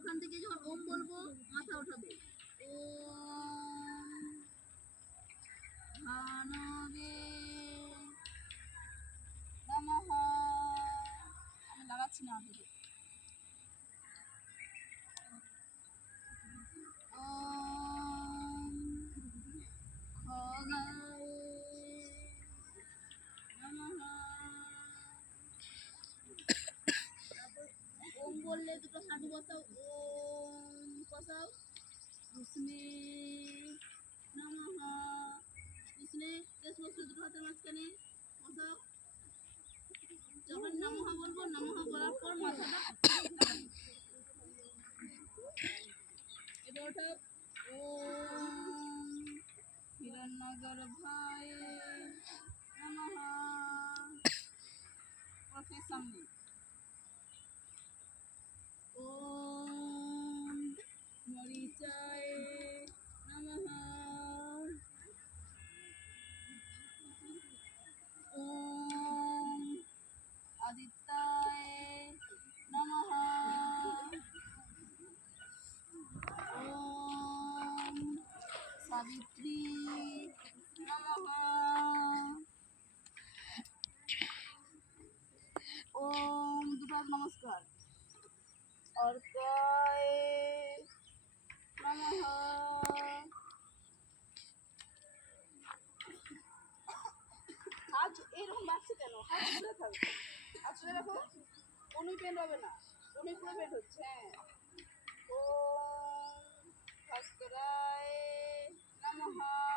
ওখান থেকে যখন ওম বলবো মাথা উঠাবে। ওম ভানবে নমঃ। আমি লাগাচ্ছি না হাতে। ওম খগায় নমঃ। ওম বললে দুটো হাঁটু বসাও, ওম বসাও। কৃষ্ণে নমঃ। কৃষ্ণে শেষ বসবে দুটো হাতের মাঝখানে বসাও। যখন নমঃ বলবো, নমঃ বলার পর মাথাটা এবার ওঠো। ওম হিরণ্যগর্ভায় নমঃ। ওর সামনে ওম মরিচায় নমঃ। ওম আদিত্যায় নমঃ। ওম সাবিত্রী নমঃ। ওম দুটো হাত নমস্কার। অর্কায় নমঃ। হাত এরকম বাড়ছে কেন? হাত ধরে থাকবে, হাত ধরে রাখো। কোনোই পেন হবে না, কোনোই পুরো পেন হচ্ছে। হ্যাঁ। ওম ভাস্করায় নমঃ।